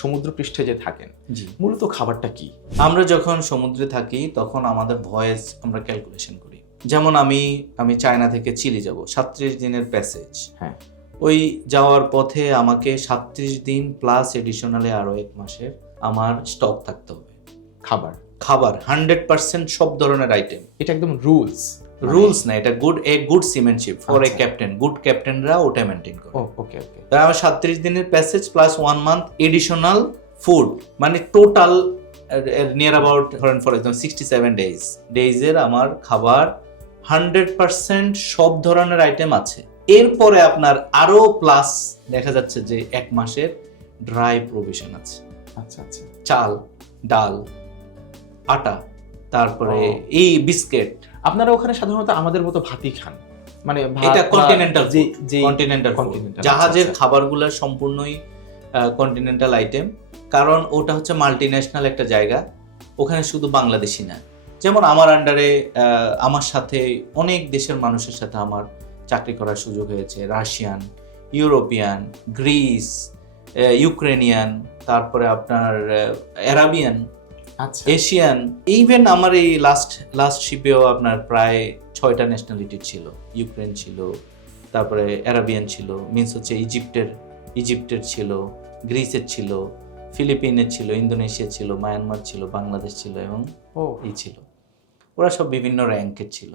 সমুদ্রপৃষ্ঠে যে থাকেন, জি, মূলত খাবারটা কি? আমরা যখন সমুদ্রে থাকি তখন আমাদের ভয়েজ আমরা ক্যালকুলেশন করি। যেমন আমি চায়না থেকে চিলি যাব, 37 দিনের প্যাসেজ। হ্যাঁ। ওই যাওয়ার পথে আমাকে 37 দিন প্লাস এডিশনালি আরো 1 মাসের আমার স্টক থাকতে হবে। খাবার 100% সব ধরনের আইটেম। এটা একদম রুলস। রুলস না, এটা গুড সিমেন্টশিপ ফর এ আচ্ছা। ক্যাপ্টেন। গুড ক্যাপ্টেনরা ওটা মেনটেন করে। ওকে ওকে। তাই আমার 37 দিনের passage plus 1 month additional food, মানে টোটাল নিয়ার অ্যাবাউট ধরেন ফর এক্সাম্পল 67 ডেজের আমার খাবার 100% সব ধরনের আইটেম আছে। এরপরে আপনার আরো প্লাস দেখা যাচ্ছে যে 1 মাসের ড্রাই প্রভিশন আছে। আচ্ছা আচ্ছা। চাল, ডাল, আটা, তারপরে ও। এই বিস্কিট। আপনারা ওখানে সাধারণত আমাদের মতো ভাতই খান, মানে এটা কন্টিনেন্টাল কন্টিনেন্টাল জাহাজের খাবারগুলো সম্পূর্ণই কন্টিনেন্টাল আইটেম, কারণ ওটা হচ্ছে মাল্টিন্যাশনাল একটা জায়গা। ওখানে শুধু বাংলাদেশি না, যেমন আমার আন্ডারে আমার সাথে অনেক দেশের মানুষের সাথে আমার চাকরি করার সুযোগ হয়েছে। রাশিয়ান, ইউরোপিয়ান, গ্রিস, ইউক্রেনিয়ান, তারপরে আপনার অ্যারাবিয়ান, আচ্ছা। এশিয়ান, ইভেন আমার এই লাস্ট শিপেও আপনার প্রায় 6টা ন্যাশনালিটি ছিল। ইউক্রেন ছিল, তারপরে অ্যারাবিয়ান ছিল, মিনস হচ্ছে ইজিপ্টের ছিল, গ্রিসের ছিল, ফিলিপিনের ছিল, ইন্দোনেশিয়া ছিল, মায়ানমার ছিল, বাংলাদেশ ছিল এবং ও এই ছিল। ওরা সব বিভিন্ন র্যাঙ্কের ছিল।